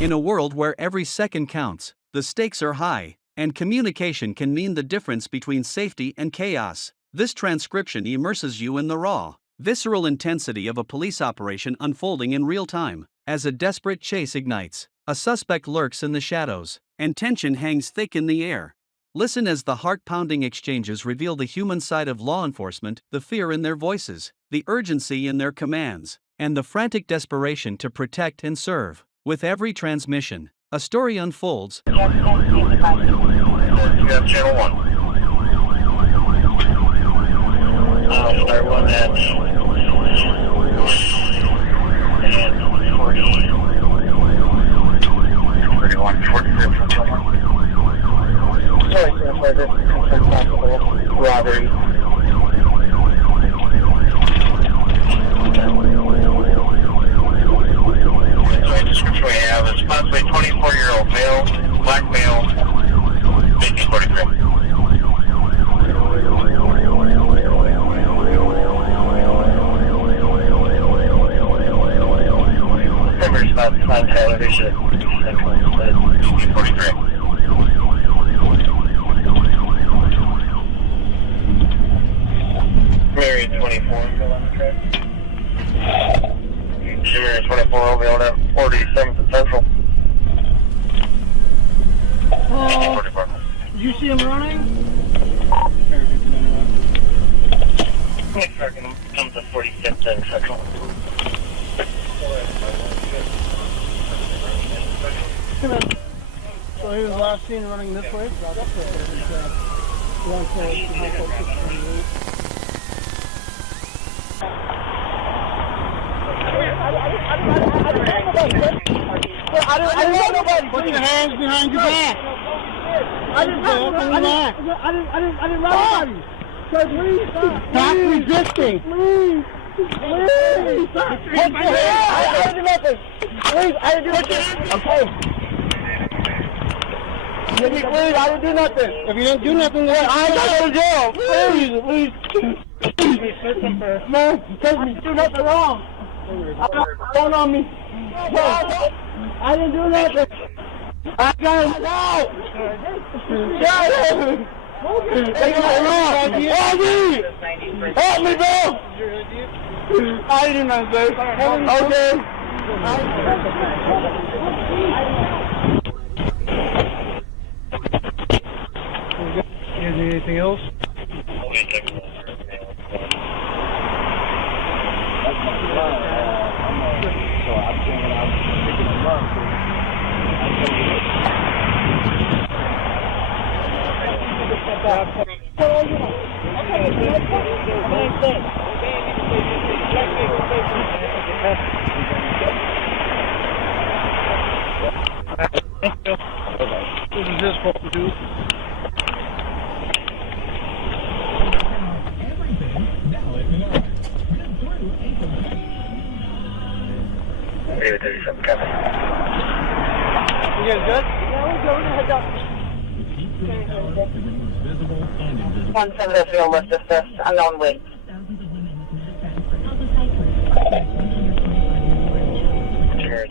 In a world where every second counts, the stakes are high, and communication can mean the difference between safety and chaos, this transcription immerses you in the raw, visceral intensity of a police operation unfolding in real time. As a desperate chase ignites, a suspect lurks in the shadows, and tension hangs thick in the air. Listen as the heart-pounding exchanges reveal the human side of law enforcement, the fear in their voices, the urgency in their commands, and the frantic desperation to protect and serve. With every transmission, a story unfolds. You have channel 1. Start 1 at and 40. 41, 46. Sorry, this is possible. Robbery. Description we have is possibly 24-year-old male, black male, 1843. Numbers about 5 television. 1843. Mary 24 on the track. Jimmy 24 will be on that 47th and Central. Did you see him running? Comes to 45th and Central. So he was last seen running this way? Around 628. I didn't know nobody. Put your hands behind your back. I didn't run anybody. Stop resisting. Please. Stop. I didn't do nothing. Please, I didn't do nothing. Okay. Please, I didn't do nothing. If you didn't do nothing, then I'm not going to jail. Please. Man, take me. Do nothing wrong. Don't on me. I didn't do nothing. I got him out. Take me wrong. Help me, bro. I didn't do nothing, babe. Okay. You guys need anything else? This is his fault to do. David 37 coming. You guys good? Yeah, we're good. Heads up. 170 list assist. Unknown weight. Cheers,